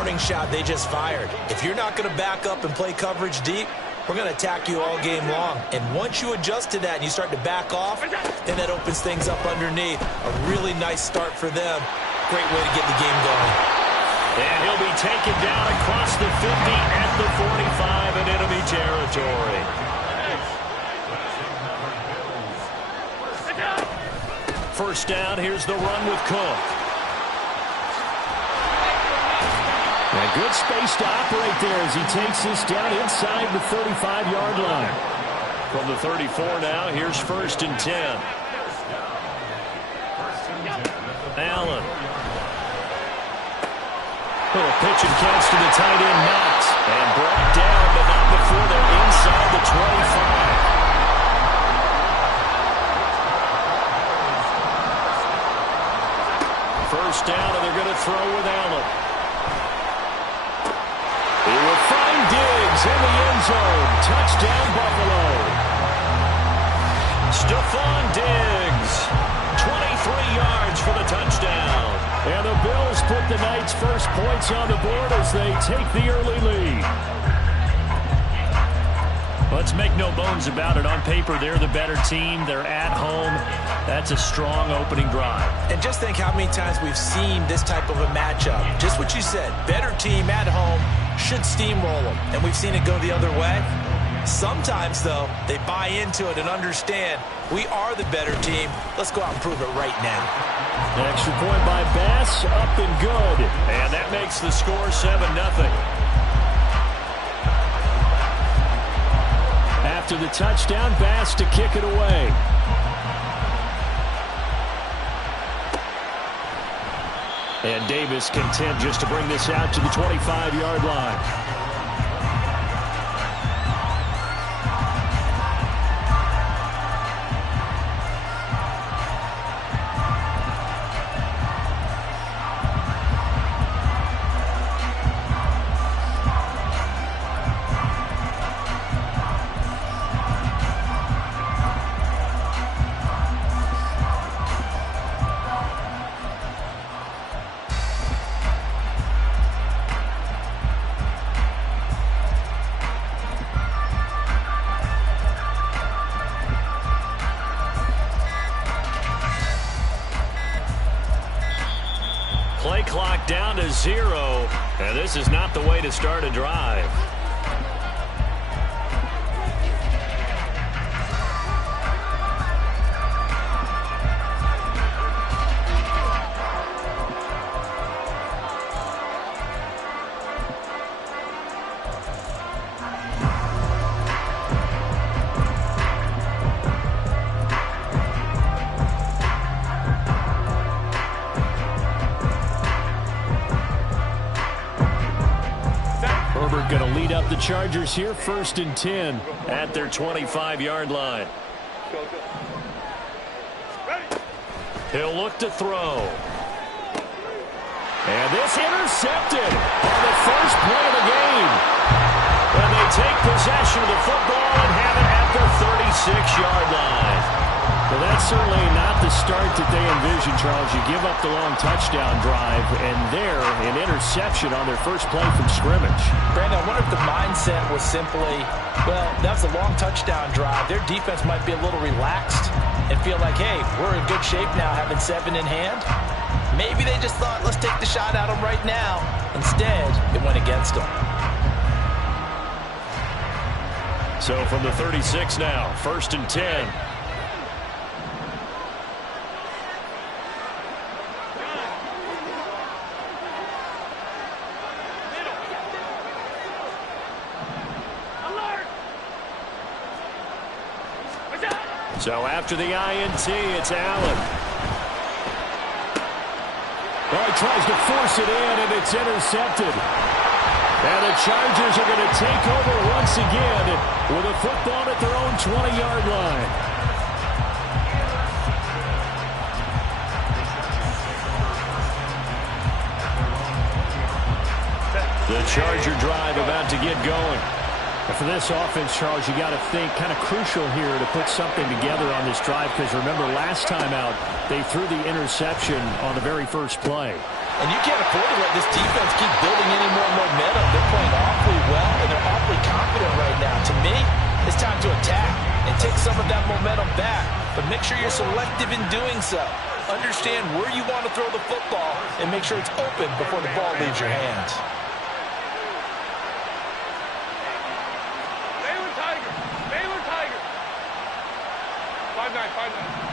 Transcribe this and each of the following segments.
warning shot they just fired. If you're not going to back up and play coverage deep, we're going to attack you all game long. And once you adjust to that and you start to back off, then that opens things up underneath. A really nice start for them. Great way to get the game going. And he'll be taken down across the 50 at the 45 in enemy territory. First down, here's the run with Cook. And good space to operate there as he takes this down inside the 35-yard line. From the 34 now, here's first and 10. Allen. Little pitch and catch to the tight end, Knox. And brought down, but not before they're inside the 25. First down, and they're going to throw with Allen. He will find Diggs in the end zone. Touchdown, Buffalo. Stephon Diggs, 23 yards for the touchdown. And the Bills put the night's first points on the board as they take the early lead. Let's make no bones about it. On paper, they're the better team. They're at home. That's a strong opening drive. And just think how many times we've seen this type of a matchup. Just what you said. Better team at home should steamroll them. And we've seen it go the other way. Sometimes, though, they buy into it and understand we are the better team. Let's go out and prove it right now. An extra point by Bass, up and good. And that makes the score 7-0. After the touchdown, Bass to kick it away. And Davis content just to bring this out to the 25-yard line. Play clock down to 0, and this is not the way to start a drive. Going to lead up the Chargers here, first and 10 at their 25-yard line. He'll look to throw. And this intercepted on the first play of the game. And they take possession of the football and have it at their 36-yard line. Well, that's certainly not the start that they envisioned, Charles. You give up the long touchdown drive, and there, an interception on their first play from scrimmage. Brandon, I wonder if the mindset was simply, well, that was a long touchdown drive. Their defense might be a little relaxed and feel like, hey, we're in good shape now having 7 in hand. Maybe they just thought, let's take the shot at them right now. Instead, it went against them. So from the 36 now, first and 10. So after the INT, it's Allen. Well, he tries to force it in, and it's intercepted. And the Chargers are going to take over once again with a football at their own 20-yard line. The Charger drive about to get going. For this offense, Charles, you got to think kind of crucial here to put something together on this drive, because remember last time out they threw the interception on the very first play. And you can't afford to let this defense keep building any take some of that momentum back, but make sure you're selective in doing so. Understand where you want to throw the football and make sure it's open before the ball leaves your hands. Baylor Tiger. 5-9.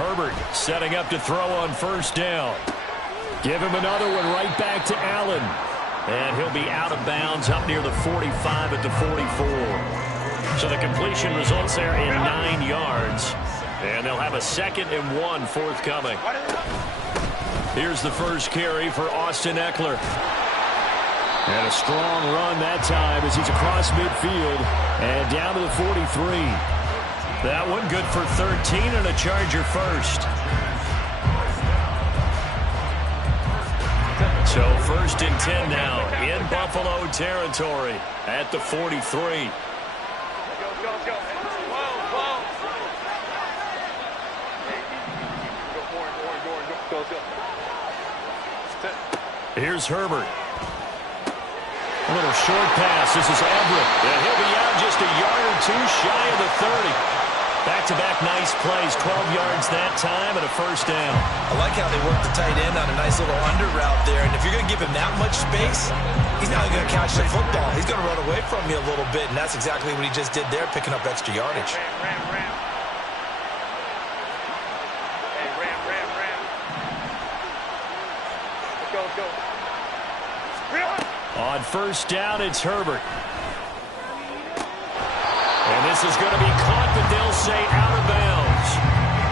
Herbert setting up to throw on first down. Give him another one right back to Allen. And he'll be out of bounds up near the 45 at the 44. So the completion results there in 9 yards. And they'll have a 2nd and 1 forthcoming. Here's the first carry for Austin Eckler. And a strong run that time as he's across midfield and down to the 43. That one good for 13 and a Charger first. So 1st and 10 now in Buffalo territory at the 43. Here's Herbert. A little short pass. This is Everett. And he'll be out just a yard or two shy of the 30. Back-to-back nice plays, 12 yards that time and a first down. I like how they work the tight end on a nice little under route there. And if you're going to give him that much space, he's not going to catch the football. He's going to run away from you a little bit, and that's exactly what he just did there, picking up extra yardage. Ram. Let's go. On first down, it's Herbert. And this is going to be caught, but they'll say out of bounds.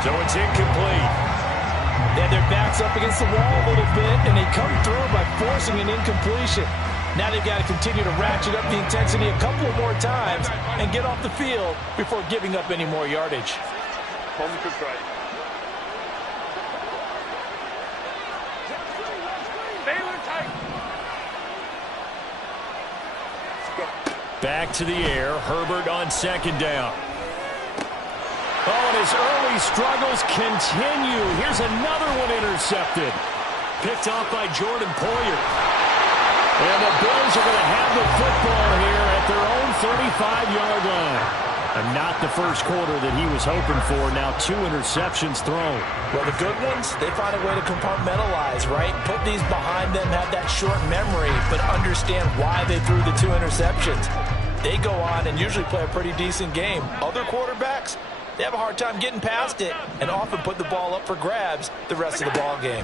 So it's incomplete. They had their backs up against the wall a little bit, and they come through by forcing an incompletion. Now they've got to continue to ratchet up the intensity a couple more times and get off the field before giving up any more yardage. Home to strike. Baylor tight. Back to the air. Herbert on 2nd down. Oh, and his early struggles continue. Here's another one intercepted. Picked off by Jordan Poyer. And the Bills are going to have the football here at their own 35-yard line. And not the first quarter that he was hoping for. Now 2 interceptions thrown. Well, the good ones, they find a way to compartmentalize, right? Put these behind them, have that short memory, but understand why they threw the 2 interceptions. They go on and usually play a pretty decent game. Other quarterbacks, they have a hard time getting past it and often put the ball up for grabs the rest of the ball game.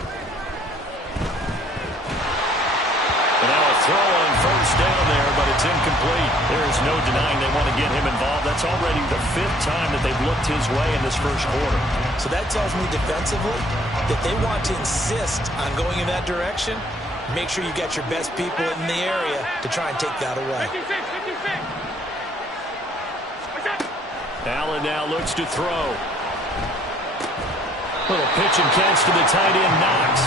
And now a throw on first down there, but it's incomplete. There is no denying they want to get him involved. That's already the 5th time that they've looked his way in this first quarter. So that tells me defensively that they want to insist on going in that direction. Make sure you get your best people in the area to try and take that away. 56. Allen now looks to throw. Little pitch and catch to the tight end, Knox.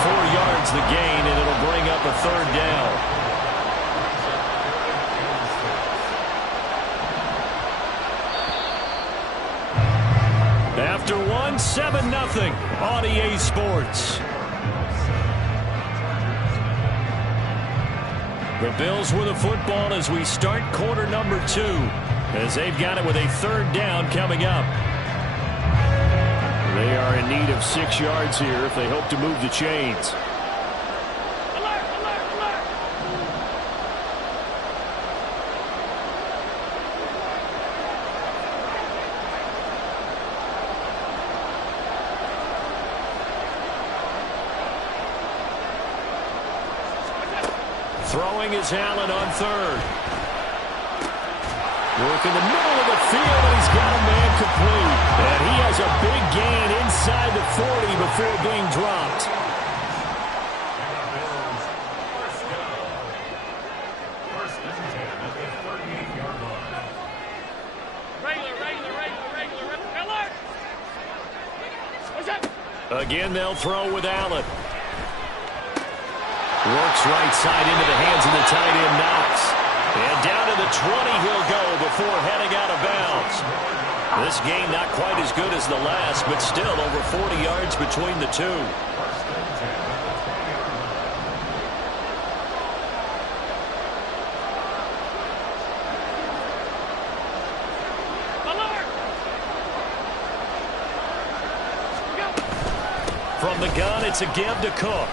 4 yards the gain, and it'll bring up a 3rd down. After 1, 7-0 on EA Sports. The Bills with the football as we start quarter number 2, as they've got it with a 3rd down coming up. They are in need of 6 yards here if they hope to move the chains. Alert. Throwing is Allen on 3rd. Work in the middle of the field, and he's got a man complete. And he has a big gain inside the 40 before being dropped. Alert. Again, they'll throw with Allen. Works right side into the hands of the tight end, Knox. And down to the 20 he'll go before heading out of bounds. This game not quite as good as the last, but still over 40 yards between the two. From the gun, it's a give to Cook.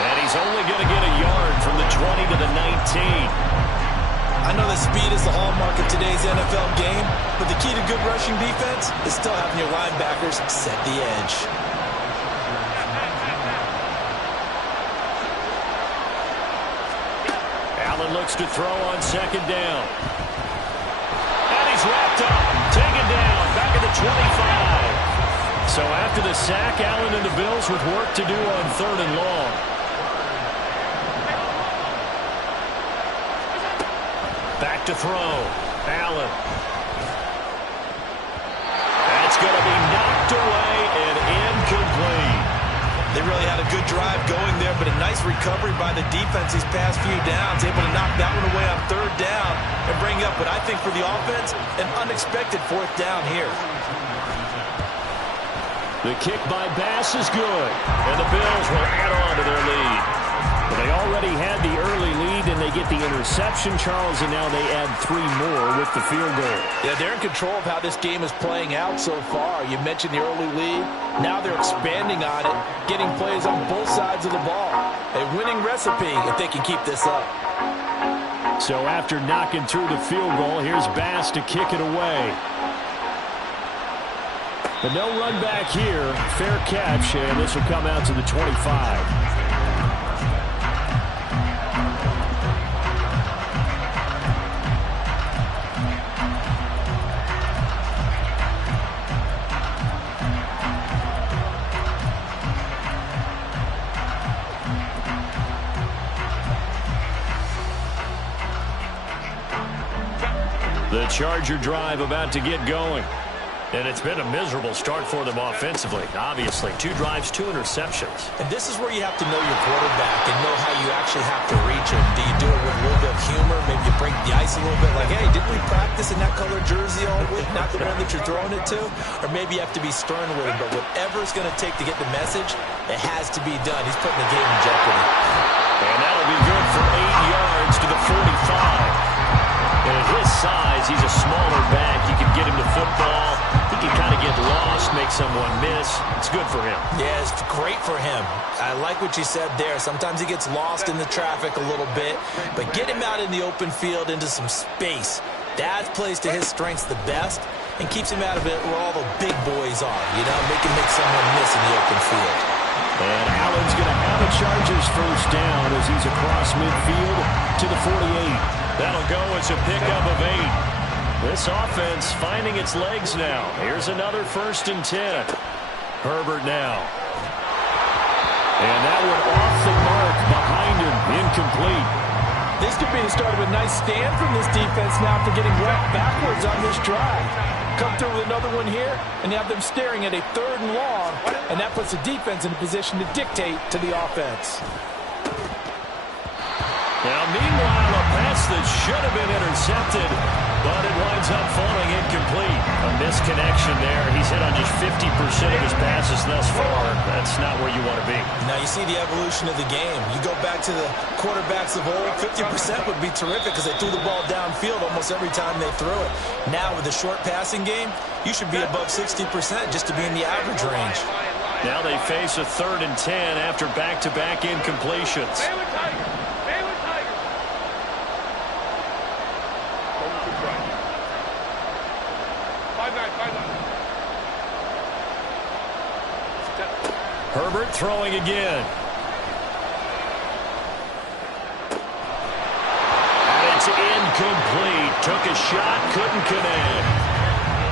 And he's only going to get a yard from the 20 to the 19. I know that speed is the hallmark of today's NFL game, but the key to good rushing defense is still having your linebackers set the edge. Allen looks to throw on second down. And he's wrapped up, taken down, back at the 25. So after the sack, Allen and the Bills with work to do on 3rd and long. Back to throw. Allen. That's going to be knocked away and incomplete. They really had a good drive going there, but a nice recovery by the defense these past few downs, able to knock that one away on 3rd down and bring up what I think for the offense, an unexpected 4th down here. The kick by Bass is good, and the Bills will add on to their lead. But they already had the early lead, and they get the interception, Charles, and now they add 3 more with the field goal. Yeah, they're in control of how this game is playing out so far. You mentioned the early lead. Now they're expanding on it, getting plays on both sides of the ball. A winning recipe if they can keep this up. So after knocking through the field goal, here's Bass to kick it away. But no run back here. Fair catch, and this will come out to the 25. The Charger drive about to get going. And it's been a miserable start for them offensively. Obviously, 2 drives, 2 interceptions. And this is where you have to know your quarterback and know how you actually have to reach him. Do you do it with a little bit of humor? Maybe you break the ice a little bit like, hey, didn't we practice in that color jersey all week? Not the one that you're throwing it to? Or maybe you have to be stern with him. But whatever it's going to take to get the message, it has to be done. He's putting the game in jeopardy. And that'll be good for 8 yards to the 45. And at his size, he's a smaller back. You can get him to football. He can kind of get lost, make someone miss. It's good for him. Yeah, it's great for him. I like what you said there. Sometimes he gets lost in the traffic a little bit, but get him out in the open field into some space. That plays to his strengths the best and keeps him out of it where all the big boys are, you know, make someone miss in the open field. And Allen's going to have a Chargers first down as he's across midfield to the 48. That'll go as a pickup of 8. This offense finding its legs now. Here's another 1st and 10. Herbert now. And that one off the mark behind him. Incomplete. This could be the start of a nice stand from this defense now after getting wrecked backwards on this drive. Come through with another one here and have them staring at a 3rd and long, and that puts the defense in a position to dictate to the offense. Now, meanwhile, a pass that should have been intercepted, but it winds up falling incomplete. A misconnection there. He's hit on just 50% of his passes thus far. That's not where you want to be. Now, you see the evolution of the game. You go back to the quarterbacks of old, 50% would be terrific because they threw the ball downfield almost every time they threw it. Now, with the short passing game, you should be above 60% just to be in the average range. Now they face a 3rd and 10 after back-to-back incompletions. Herbert throwing again. And it's incomplete. Took a shot, couldn't connect.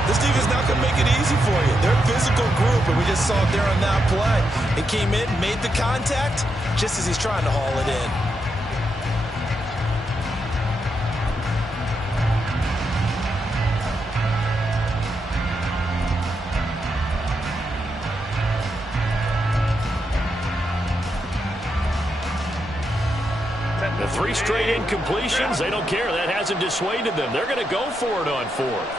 This defense not going to make it easy for you. They're a physical group, and we just saw it there on that play. It came in, made the contact, just as he's trying to haul it in. The 3 straight incompletions, they don't care. That hasn't dissuaded them. They're going to go for it on 4th.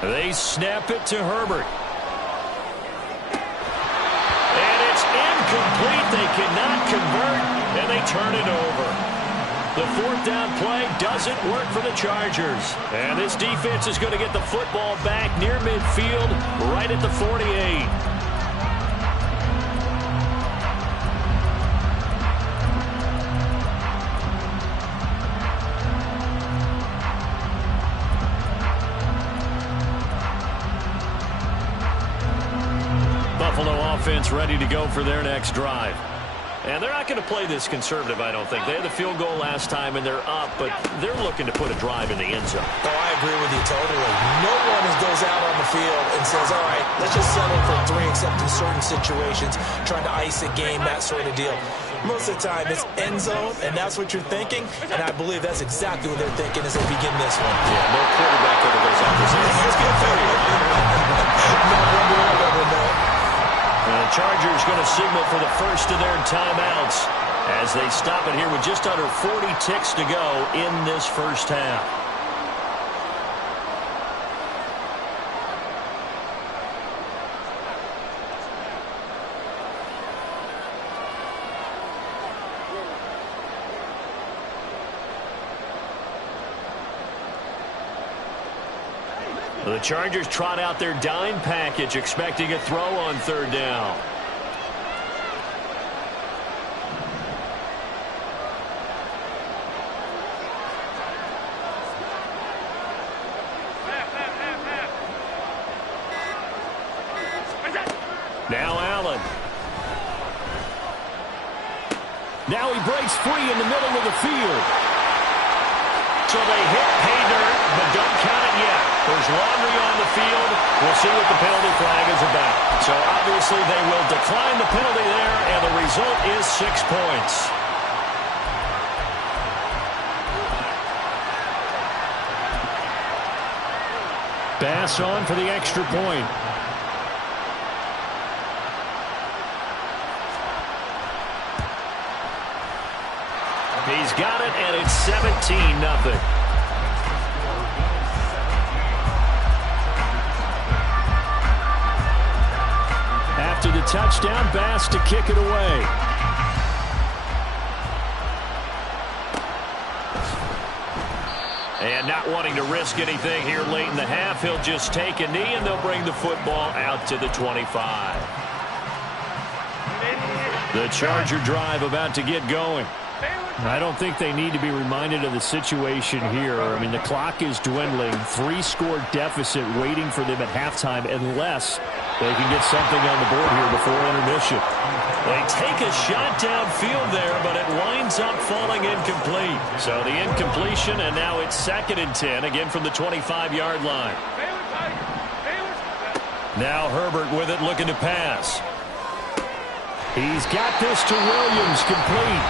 They snap it to Herbert. And it's incomplete. They cannot convert, and they turn it over. The fourth down play doesn't work for the Chargers. And this defense is going to get the football back near midfield, right at the 48. Buffalo offense ready to go for their next drive. And they're not going to play this conservative, I don't think. They had the field goal last time, and they're up, but they're looking to put a drive in the end zone. Oh, I agree with you totally. No one goes out on the field and says, all right, let's just settle for 3, except in certain situations, trying to ice a game, that sort of deal. Most of the time, it's end zone, and that's what you're thinking, and I believe that's exactly what they're thinking as they begin this one. Yeah, no quarterback ever goes out this end. Let's get The Chargers going to signal for the first of their timeouts as they stop it here with just under 40 ticks to go in this first half. The Chargers trot out their dime package, expecting a throw on third down. Now Allen. Now he breaks free in the middle of the field. So they hit pay dirt, but don't count it yet. There's laundry on the field. We'll see what the penalty flag is about. So obviously they will decline the penalty there, and the result is 6 points. Bass on for the extra point. He's got it, and it's 17-0. After the touchdown, Bass to kick it away. And not wanting to risk anything here late in the half, he'll just take a knee, and they'll bring the football out to the 25. The Charger drive about to get going. I don't think they need to be reminded of the situation here. I mean, the clock is dwindling. 3-score deficit waiting for them at halftime unless they can get something on the board here before intermission. They take a shot downfield there, but it winds up falling incomplete. So the incompletion, and now it's 2nd and 10, again from the 25-yard line. Now Herbert with it, looking to pass. He's got this to Williams, complete.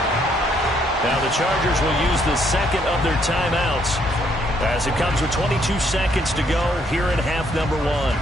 Now the Chargers will use the second of their timeouts as it comes with 22 seconds to go here in half number 1.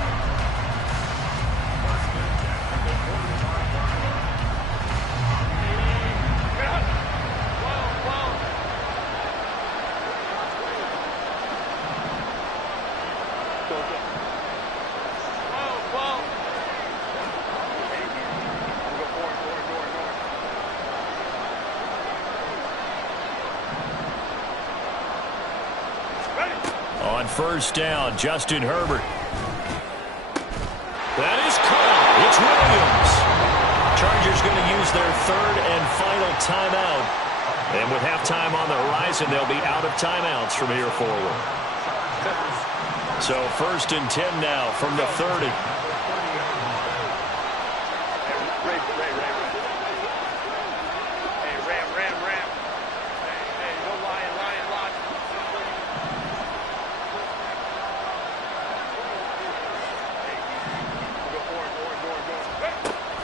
On first down, Justin Herbert. That is caught. It's Williams. Chargers going to use their third and final timeout. And with halftime on the horizon, they'll be out of timeouts from here forward. So 1st and 10 now from the 30.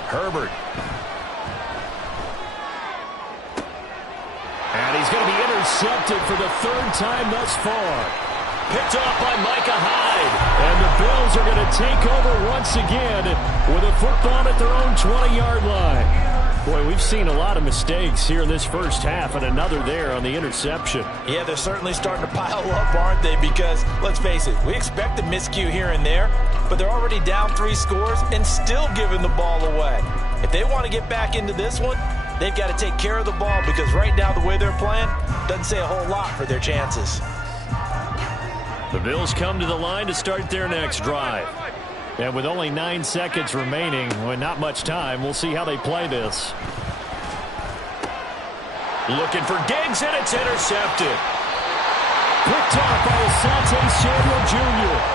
Herbert. And he's going to be intercepted for the 3rd time thus far. Picked off by Micah Hyde. And the Bills are going to take over once again with a football at their own 20-yard line. Boy, we've seen a lot of mistakes here in this first half, and another there on the interception. Yeah, they're certainly starting to pile up, aren't they? Because, let's face it, we expect a miscue here and there, but they're already down 3 scores and still giving the ball away. If they want to get back into this one, they've got to take care of the ball because right now the way they're playing doesn't say a whole lot for their chances. The Bills come to the line to start their next drive. And with only 9 seconds remaining, with not much time, we'll see how they play this. Looking for Diggs, and it's intercepted. Picked off by Asante Samuel Jr.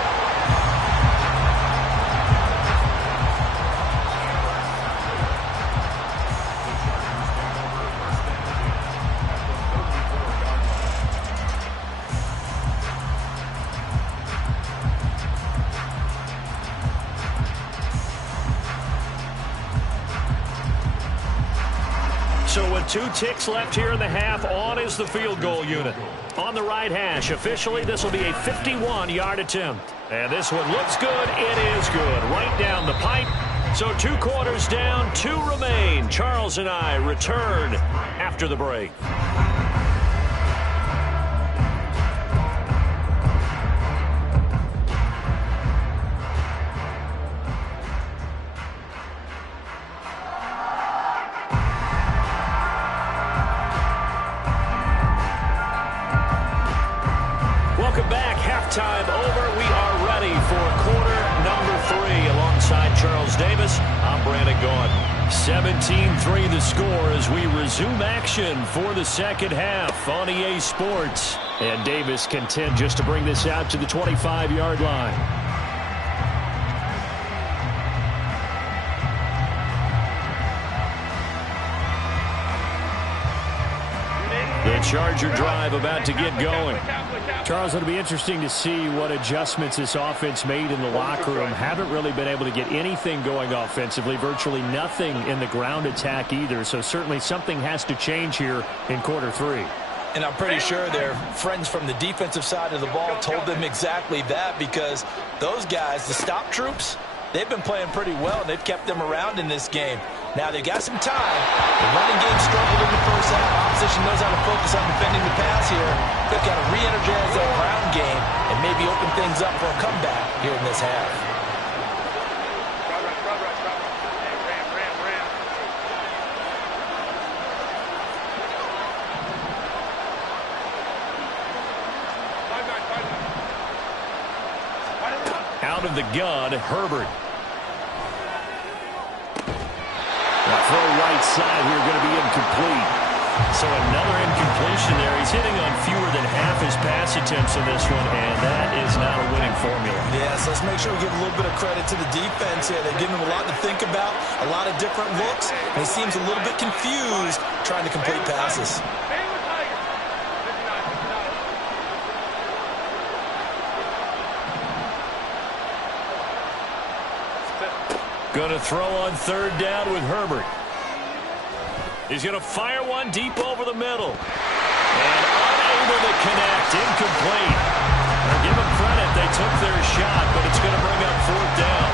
So with 2 ticks left here in the half, on is the field goal unit. On the right hash, officially this will be a 51-yard attempt. And this one looks good. It is good. Right down the pipe. So 2 quarters down, 2 remain. Charles and I return after the break. Welcome back. Halftime over. We are ready for quarter number 3 alongside Charles Davis. I'm Brandon Gaudin. 17-3 the score as we resume action for the second half on EA Sports. And Davis content just to bring this out to the 25-yard line. The Charger drive about to get going. Charles, it'll be interesting to see what adjustments this offense made in the locker room. Haven't really been able to get anything going offensively, virtually nothing in the ground attack either. So certainly something has to change here in quarter 3. And I'm pretty sure their friends from the defensive side of the ball told them exactly that, because those guys, the stop troops, they've been playing pretty well, and they've kept them around in this game. Now, they've got some time. The running game struggled in the first half. Opposition knows how to focus on defending the pass here. They've got to re-energize that ground game and maybe open things up for a comeback here in this half. Out of the gun, Herbert. Throw right side here, going to be incomplete. So another incompletion there. He's hitting on fewer than half his pass attempts in this one, and that is not a winning formula. Yes, let's make sure we give a little bit of credit to the defense here. They're giving him a lot to think about, a lot of different looks, and he seems a little bit confused trying to complete passes. Going to throw on 3rd down with Herbert. He's going to fire one deep over the middle. And unable to connect. Incomplete. Now give them credit. They took their shot, but it's going to bring up 4th down.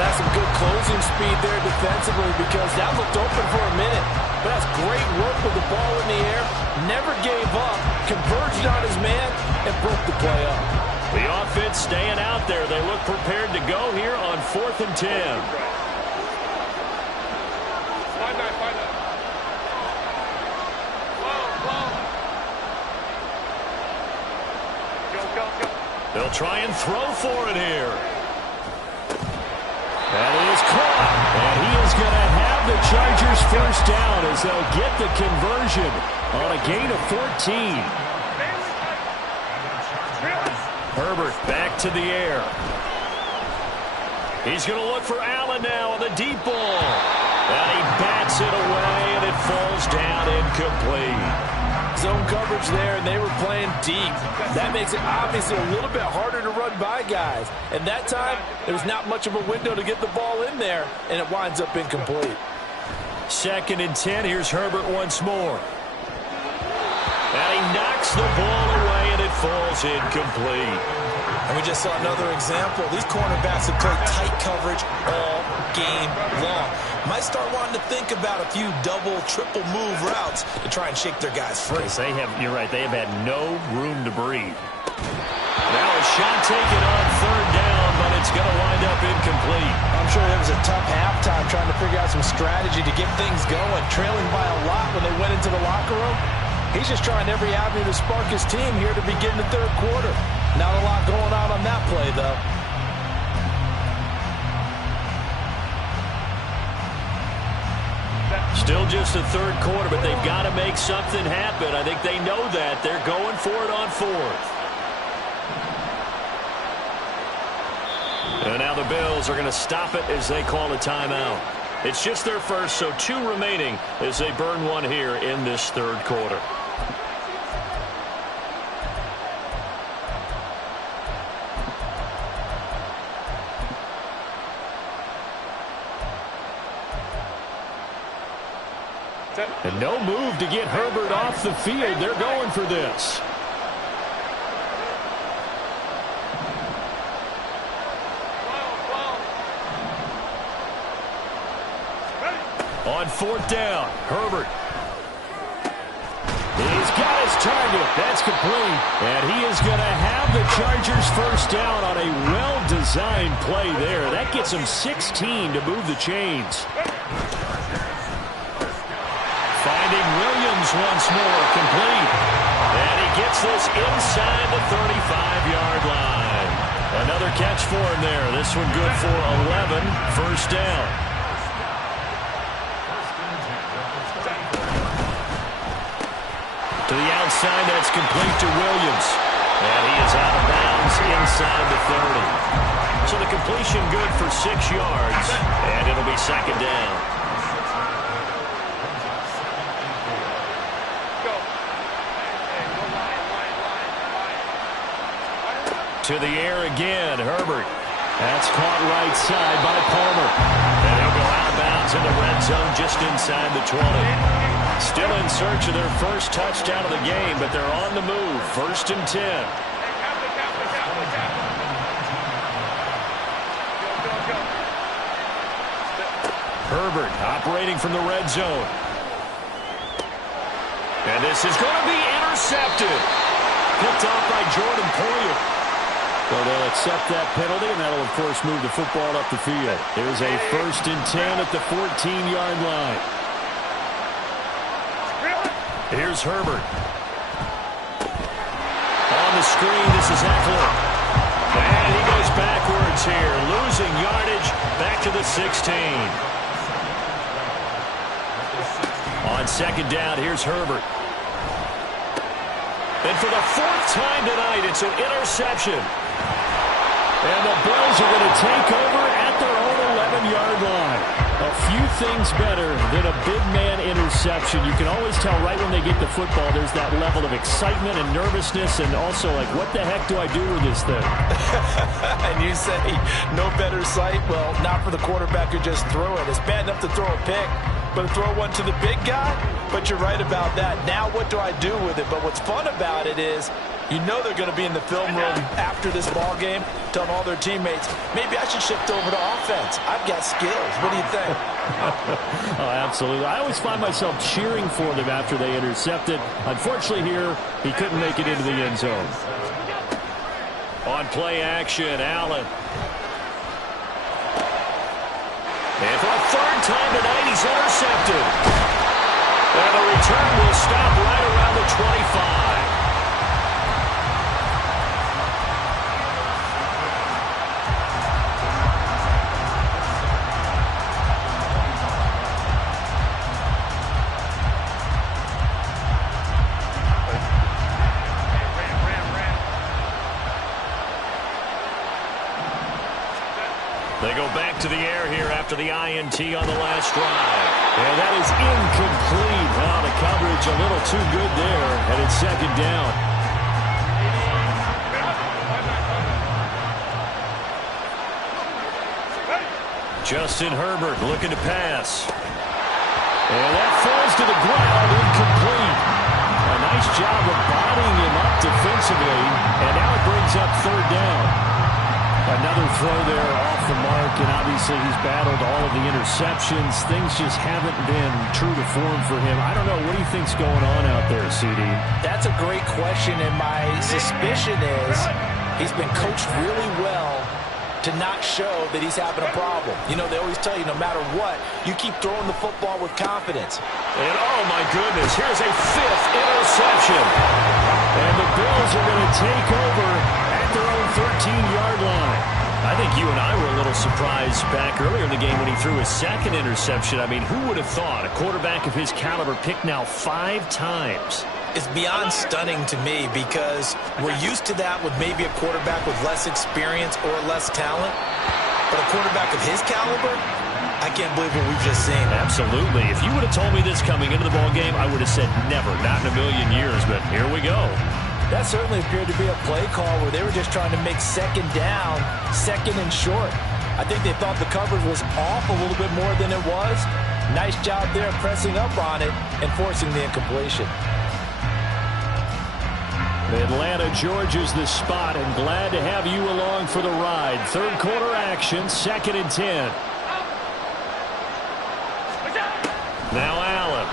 That's some good closing speed there defensively, because that looked open for a minute. But that's great work with the ball in the air. Never gave up. Converged on his man and broke the play up. The offense staying out there. They look prepared to go here on 4th and 10. They'll try and throw for it here. That is caught. And he is going to have the Chargers first down as they'll get the conversion on a gain of 14. Herbert back to the air. He's going to look for Allen now on the deep ball. And he bats it away, and it falls down incomplete. Zone coverage there, and they were playing deep. That makes it obviously a little bit harder to run by guys. And that time, there's not much of a window to get the ball in there, and it winds up incomplete. 2nd and 10. Here's Herbert once more. And he knocks the ball away, and it falls incomplete. And we just saw another example. These cornerbacks have played tight coverage all game long. Might start wanting to think about a few double, triple move routes to try and shake their guys free. They have, you're right, they have had no room to breathe. Now a shot taken on 3rd down, but it's going to wind up incomplete. I'm sure it was a tough halftime trying to figure out some strategy to get things going. Trailing by a lot when they went into the locker room. He's just trying every avenue to spark his team here to begin the third quarter. Not a lot going on that play, though. Still just the third quarter, but they've got to make something happen. I think they know that. They're going for it on fourth. And now the Bills are going to stop it as they call a timeout. It's just their first, so 2 remaining as they burn one here in this third quarter. And no move to get Herbert off the field. They're going for this. On fourth down, Herbert. He's got his target. That's complete. And he is going to have the Chargers first down on a well-designed play there. That gets him 16 to move the chains. Finding Williams once more, complete. And he gets this inside the 35-yard line. Another catch for him there. This one good for 11. First down. To the outside, that's complete to Williams. And he is out of bounds inside the 30. So the completion good for 6 yards. And it'll be second down. To the air again, Herbert. That's caught right side by Palmer. And he'll go out of bounds in the red zone just inside the 20. Still in search of their first touchdown of the game, but they're on the move. First and 10. Herbert operating from the red zone. And this is going to be intercepted. Picked off by Jordan Poyer. So they'll accept that penalty, and that'll, of course, move the football up the field. There's a first and 10 at the 14-yard line. Here's Herbert. On the screen, this is Eckler. And he goes backwards here, losing yardage back to the 16. On second down, here's Herbert. And for the 4th time tonight, it's an interception. And the Bills are going to take over at their own 11-yard line. A few things better than a big man interception. You can always tell right when they get the football, there's that level of excitement and nervousness, and also like, what the heck do I do with this thing? And you say, no better sight? Well, not for the quarterback who just threw it. It's bad enough to throw a pick, but to throw one to the big guy? But you're right about that. Now what do I do with it? But what's fun about it is, you know they're going to be in the film room after this ball game, telling all their teammates, maybe I should shift over to offense. I've got skills. What do you think? Oh, absolutely. I always find myself cheering for them after they intercepted. Unfortunately here, he couldn't make it into the end zone. On play action, Allen. And for a 3rd time tonight, he's intercepted. And the return will stop right around the 25. They go back to the air here after the INT on the last drive. And that is incomplete. Well, the coverage a little too good there, and it's second down. Justin Herbert looking to pass. And that falls to the ground, incomplete. A nice job of bodying him up defensively, and now it brings up 3rd down. Another throw there off the mark, and obviously he's battled all of the interceptions. Things just haven't been true to form for him. I don't know. What do you think's going on out there, CD? That's a great question, and my suspicion is he's been coached really well to not show that he's having a problem. You know, they always tell you no matter what, you keep throwing the football with confidence. And oh my goodness, here's a 5th interception. And the Bills are going to take over at their own 13-yard line. I think you and I were a little surprised back earlier in the game when he threw his 2nd interception. I mean, who would have thought a quarterback of his caliber picked now 5 times? It's beyond stunning to me because we're used to that with maybe a quarterback with less experience or less talent. But a quarterback of his caliber, I can't believe what we've just seen. Absolutely. If you would have told me this coming into the ballgame, I would have said never, not in a million years. But here we go. That certainly appeared to be a play call where they were just trying to make 2nd down, 2nd and short. I think they thought the coverage was off a little bit more than it was. Nice job there pressing up on it and forcing the incompletion. Atlanta, Georgia's the spot, and glad to have you along for the ride. 3rd quarter action, 2nd and 10. Now Allen.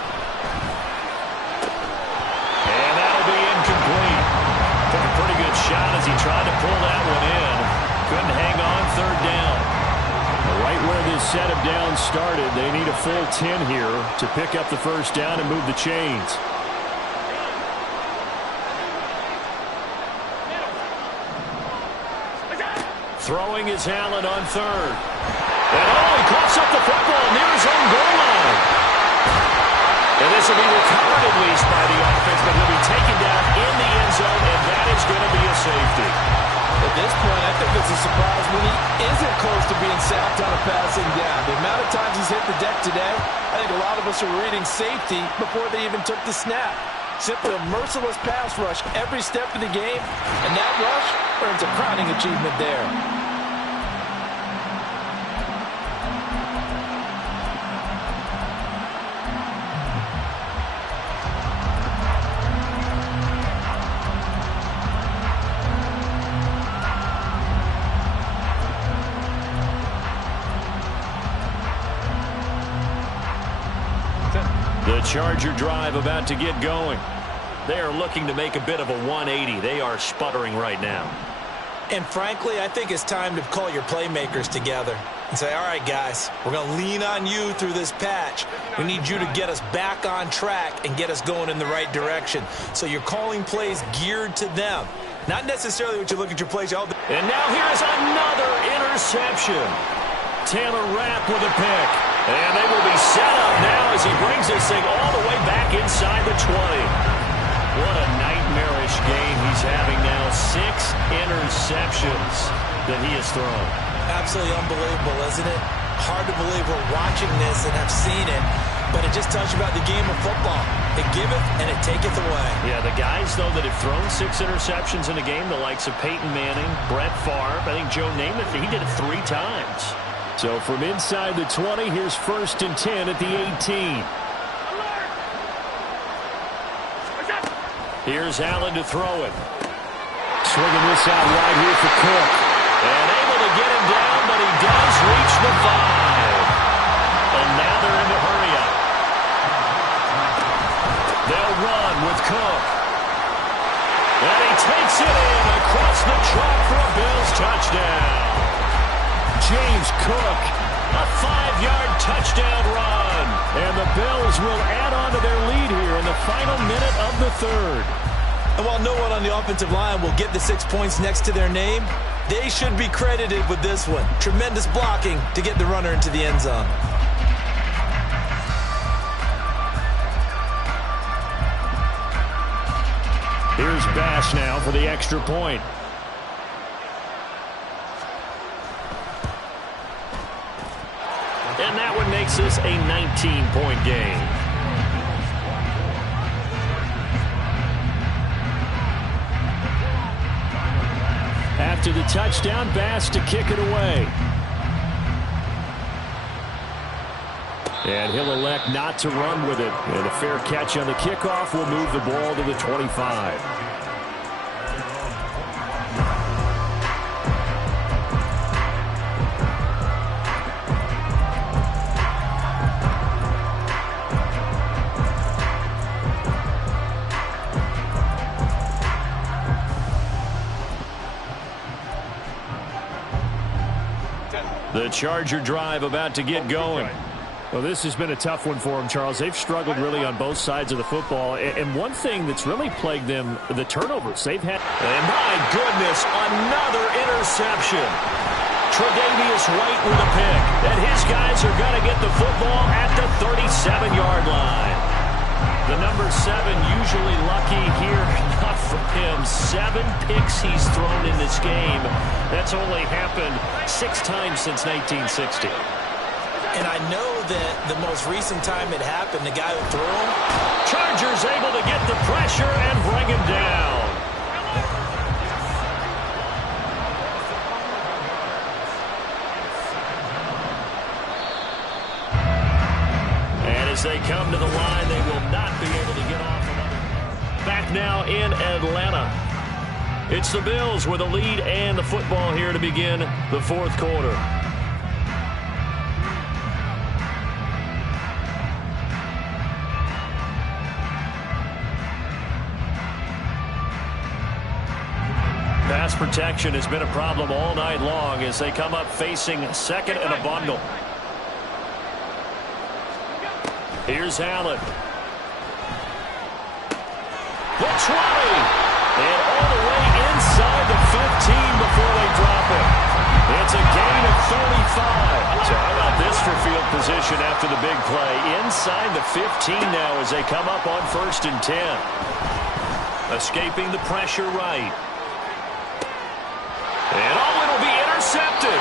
And that'll be incomplete. Took a pretty good shot as he tried to pull that one in. Couldn't hang on 3rd down. Right where this set of downs started, they need a full 10 here to pick up the 1st down and move the chains. Throwing is Allen on 3rd. And he coughs up the football near his own goal line. And this will be recovered at least by the offense, but he'll be taken down in the end zone, and that is going to be a safety. At this point, I think it's a surprise when he isn't close to being sacked on a passing down. The amount of times he's hit the deck today, I think a lot of us are reading safety before they even took the snap. Simply a merciless pass rush every step of the game, and that rush earns a crowning achievement there. The Charger drive about to get going. They are looking to make a bit of a 180. They are sputtering right now. And frankly, I think it's time to call your playmakers together and say, all right, guys, we're going to lean on you through this patch. We need you to get us back on track and get us going in the right direction. So you're calling plays geared to them. Not necessarily what you look at your plays. And now here's another interception. Taylor Rapp with a pick. And they will be set up now as he brings this thing all the way back inside the 20. What a nightmarish game he's having now. 6 interceptions that he has thrown. Absolutely unbelievable, isn't it? Hard to believe we're watching this and have seen it, but it just tells you about the game of football. It giveth and it taketh away. Yeah, the guys, though, that have thrown 6 interceptions in a game, the likes of Peyton Manning, Brett Favre, I think Joe Namath, he did it 3 times. So from inside the 20, here's 1st and 10 at the 18. Here's Allen to throw it. Swinging this out wide here for Cook. And able to get him down, but he does reach the 5. And now they're in the hurry up. They'll run with Cook. And he takes it in across the chalk for a Bills touchdown. James Cook, a 5-yard touchdown run. And the Bills will add on to their lead here in the final minute of the 3rd. And while no one on the offensive line will get the 6 points next to their name, they should be credited with this one. Tremendous blocking to get the runner into the end zone. Here's Bass now for the extra point. And that one makes this a 19-point game. After the touchdown, Bass to kick it away. And he'll elect not to run with it. And a fair catch on the kickoff will move the ball to the 25. The Charger drive about to get going. Well, this has been a tough one for them, Charles. They've struggled really on both sides of the football. And one thing that's really plagued them, the turnovers. They've had... And my goodness, another interception. Tre'Davious White with a pick. And his guys are going to get the football at the 37-yard line. The number 7 usually lucky here. Not for him. 7 picks he's thrown in this game. That's only happened 6 times since 1960. And I know that the most recent time it happened, the guy who threw him. Chargers able to get the pressure and bring him down. And as they come to the line, they will not be able to get off another. Back now in Atlanta. It's the Bills with a lead and the football here to begin the fourth quarter. Pass protection has been a problem all night long as they come up facing second and a bundle. Here's Allen. The 20. And all the way inside the 15 before they drop it. It's a gain of 35. So how about this for field position after the big play? Inside the 15 now as they come up on 1st and 10. Escaping the pressure right. And it'll be intercepted.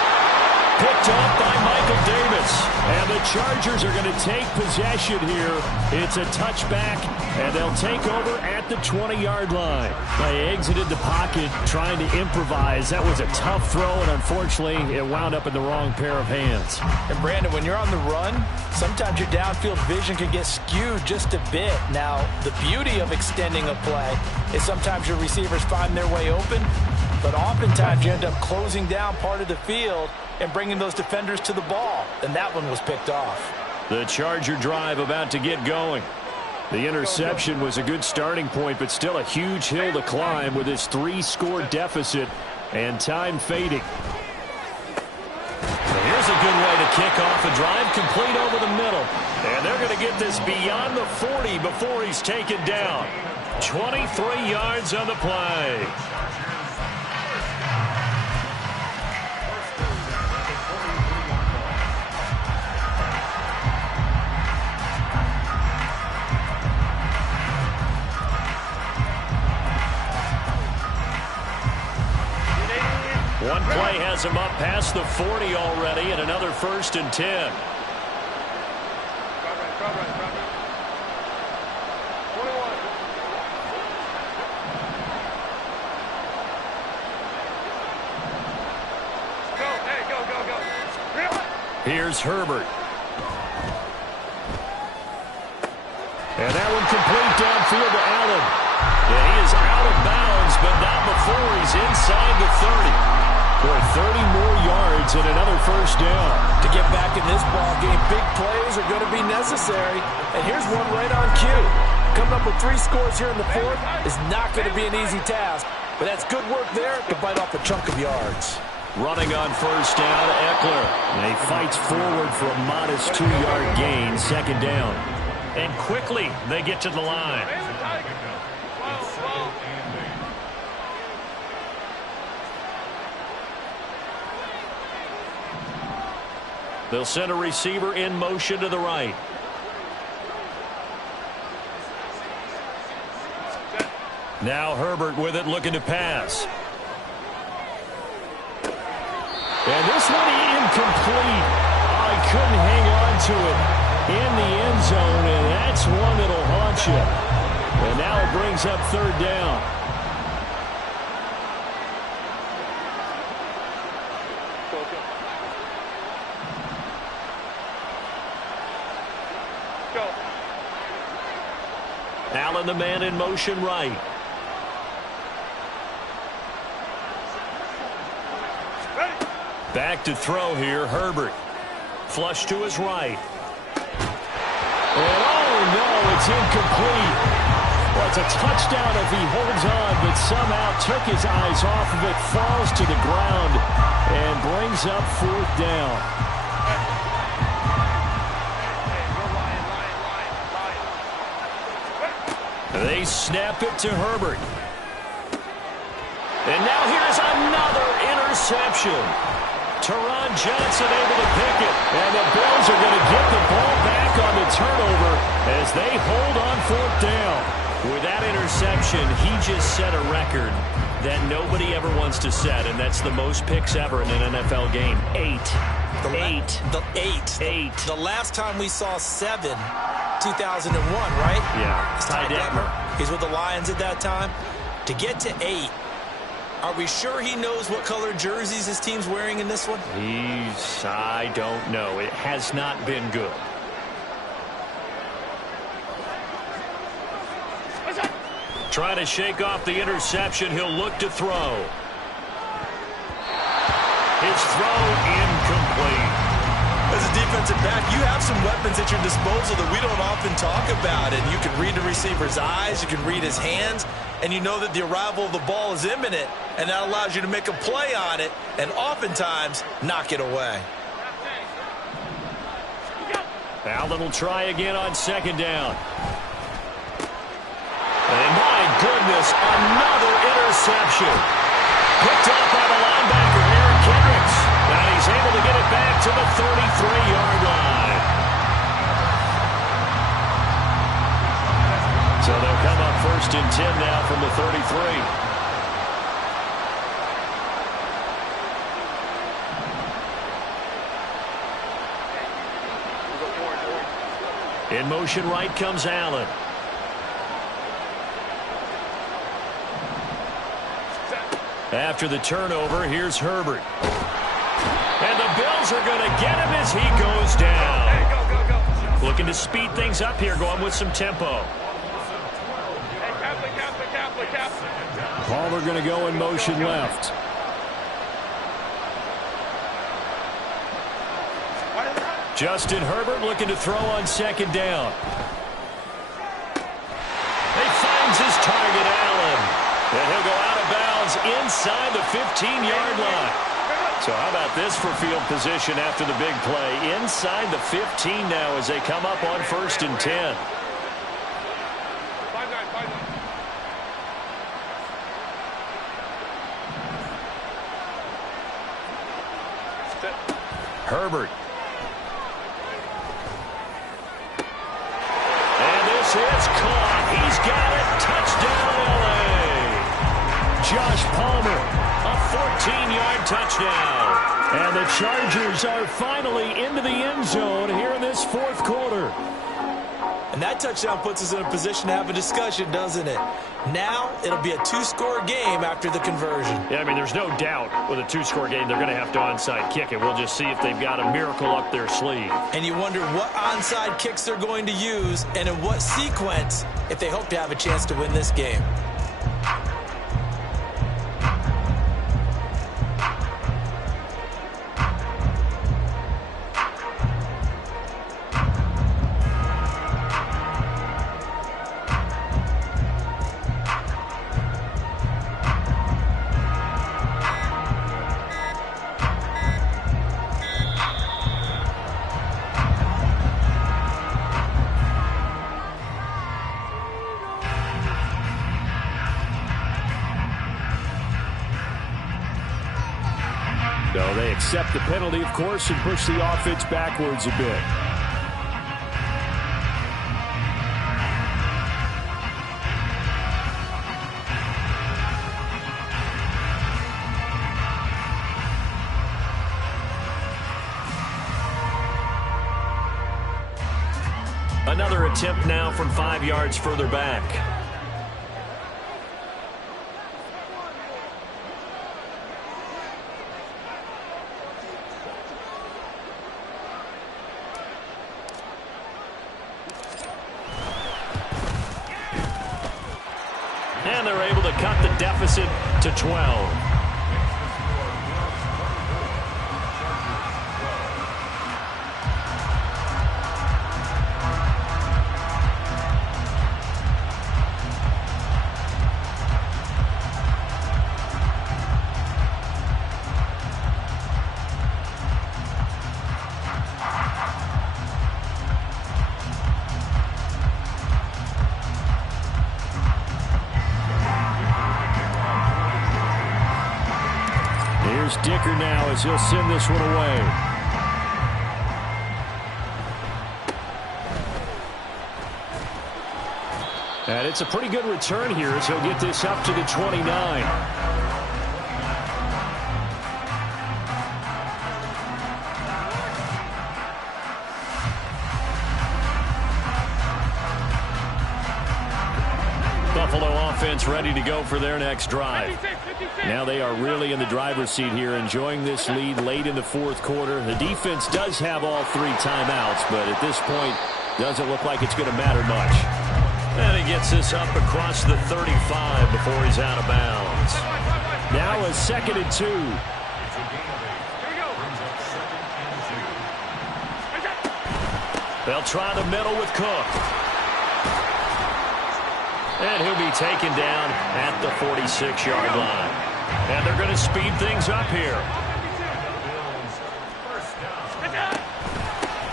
Picked up by Michael Davis. And the Chargers are going to take possession here. It's a touchback, and they'll take over at the 20-yard line. They exited the pocket trying to improvise. That was a tough throw, and unfortunately, it wound up in the wrong pair of hands. And, Brandon, when you're on the run, sometimes your downfield vision can get skewed just a bit. Now, the beauty of extending a play is sometimes your receivers find their way open, but oftentimes you end up closing down part of the field and bringing those defenders to the ball. And that one was picked off. The Charger drive about to get going. The interception was a good starting point, but still a huge hill to climb with this 3-score deficit and time fading. So here's a good way to kick off a drive, complete over the middle. And they're going to get this beyond the 40 before he's taken down. 23 yards on the play. One play has him up past the 40 already, and another 1st and 10. Here's Herbert. And that one complete downfield to Allen. Yeah, he is out of bounds, but not before he's inside the 30. Boy, 30 more yards and another 1st down. To get back in this ball game, big plays are going to be necessary. And here's one right on cue. Coming up with 3 scores here in the 4th is not going to be an easy task. But that's good work there to bite off a chunk of yards. Running on 1st down, Eckler. And he fights forward for a modest 2-yard gain, 2nd down. And quickly they get to the line. They'll send a receiver in motion to the right. Now Herbert with it, looking to pass. And this one incomplete. Oh, he couldn't hang on to it in the end zone, and that's one that'll haunt you. And now it brings up 3rd down. Allen, the man in motion right. Back to throw here, Herbert. Flush to his right. And oh no, it's incomplete. Well, it's a touchdown if he holds on, but somehow took his eyes off of it, falls to the ground, and brings up 4th down. They snap it to Herbert. And now here's another interception. Teron Johnson able to pick it. And the Bills are going to get the ball back on the turnover as they hold on 4th down. With that interception, he just set a record that nobody ever wants to set, and that's the most picks ever in an NFL game. 8. The last time we saw 7, 2001, right? Yeah. Ty Detmer. He's with the Lions at that time. To get to 8, are we sure he knows what color jerseys his team's wearing in this one? I don't know. It has not been good. Trying to shake off the interception. He'll look to throw. His throw incomplete. As a defensive back, you have some weapons at your disposal that we don't often talk about. And you can read the receiver's eyes, you can read his hands, and you know that the arrival of the ball is imminent, and that allows you to make a play on it and oftentimes knock it away. Allen will try again on 2nd down. And my goodness, another interception. Picked up by the linebacker, Eric Kendricks. And he's able to get it back to the 33-yard line. So they'll come up 1st and 10 now from the 33. In motion right comes Allen. After the turnover, here's Herbert. And the Bills are going to get him as he goes down. Looking to speed things up here, going with some tempo. Palmer going to go in motion left. Justin Herbert looking to throw on 2nd down. He finds his target, Allen. And he'll go out of bounds inside the 15-yard line. So how about this for field position after the big play? Inside the 15 now as they come up on 1st and 10. Herbert. And this is caught. He's got it. Touchdown, LA. Josh Palmer, a 14-yard touchdown. And the Chargers are finally into the end zone here in this 4th quarter. And that touchdown puts us in a position to have a discussion, doesn't it? Now it'll be a 2-score game after the conversion. Yeah, I mean, there's no doubt with a 2-score game they're going to have to onside kick it. We'll just see if they've got a miracle up their sleeve. And you wonder what onside kicks they're going to use and in what sequence if they hope to have a chance to win this game. So they accept the penalty, of course, and push the offense backwards a bit. Another attempt now from 5 yards further back. And they're able to cut the deficit to 12. Dicker now as he'll send this one away. And it's a pretty good return here as he'll get this up to the 29. Buffalo offense ready to go for their next drive. Now they are really in the driver's seat here, enjoying this lead late in the fourth quarter. The defense does have all 3 timeouts, but at this point, doesn't look like it's going to matter much. And he gets this up across the 35 before he's out of bounds. Now a 2nd and 2. They'll try the middle with Cook. And he'll be taken down at the 46-yard line. And they're going to speed things up here.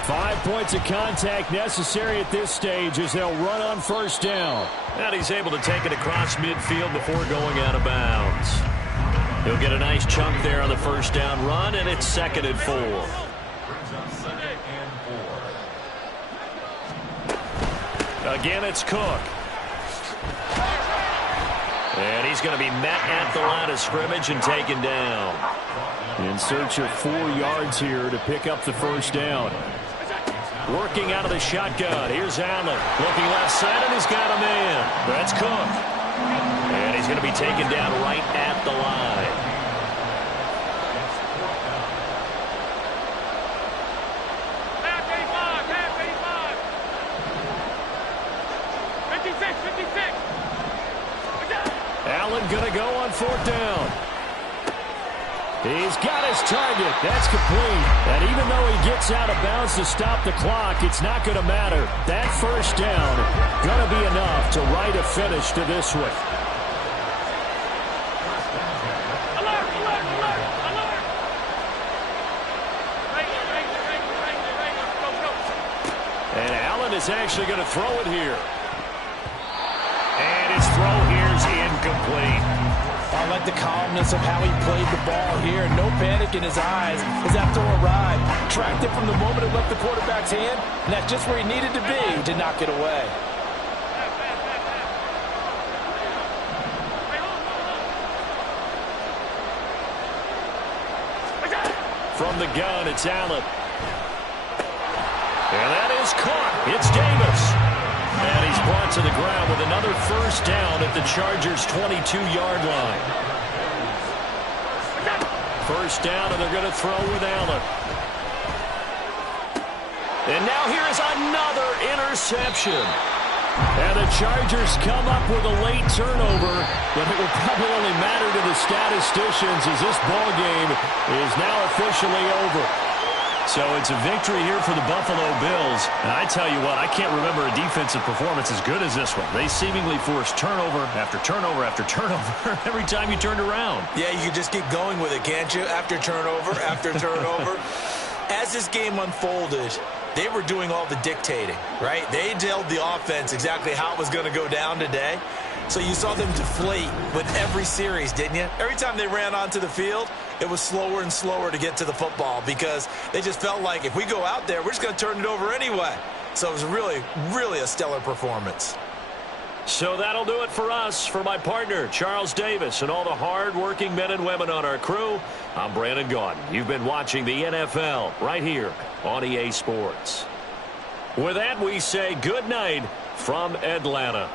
5 points of contact necessary at this stage as they'll run on first down. And he's able to take it across midfield before going out of bounds. He'll get a nice chunk there on the first down run, and it's 2nd and 4. Again, it's Cook. And he's going to be met at the line of scrimmage and taken down. In search of 4 yards here to pick up the first down. Working out of the shotgun. Here's Allen. Looking left side, and he's got a man. That's Cook. And he's going to be taken down right at the line. Allen going to go on 4th down. He's got his target. That's complete. And even though he gets out of bounds to stop the clock, it's not going to matter. That first down going to be enough to write a finish to this one. Alert, alert, alert, alert. And Allen is actually going to throw it here. And his throw here is incomplete. I like the calmness of how he played the ball here. No panic in his eyes as that throw arrived. Tracked it from the moment it left the quarterback's hand, and that's just where he needed to be to knock it away. From the gun, it's Allen. And that is caught. It's Davis. And he's brought to the ground with another first down at the Chargers' 22-yard line. First down, and they're going to throw with Allen. And now here is another interception. And the Chargers come up with a late turnover, but it will probably only matter to the statisticians as this ball game is now officially over. So it's a victory here for the Buffalo Bills. And I tell you what, I can't remember a defensive performance as good as this one. They seemingly forced turnover after turnover after turnover every time you turned around. Yeah, you can just keep going with it, can't you? After turnover, after turnover. As this game unfolded, they were doing all the dictating, right? They told the offense exactly how it was going to go down today. So you saw them deflate with every series, didn't you? Every time they ran onto the field, it was slower and slower to get to the football because they just felt like if we go out there, we're just going to turn it over anyway. So it was really, really a stellar performance. So that'll do it for us. For my partner, Charles Davis, and all the hard-working men and women on our crew, I'm Brandon Gaudin. You've been watching the NFL right here on EA Sports. With that, we say good night from Atlanta.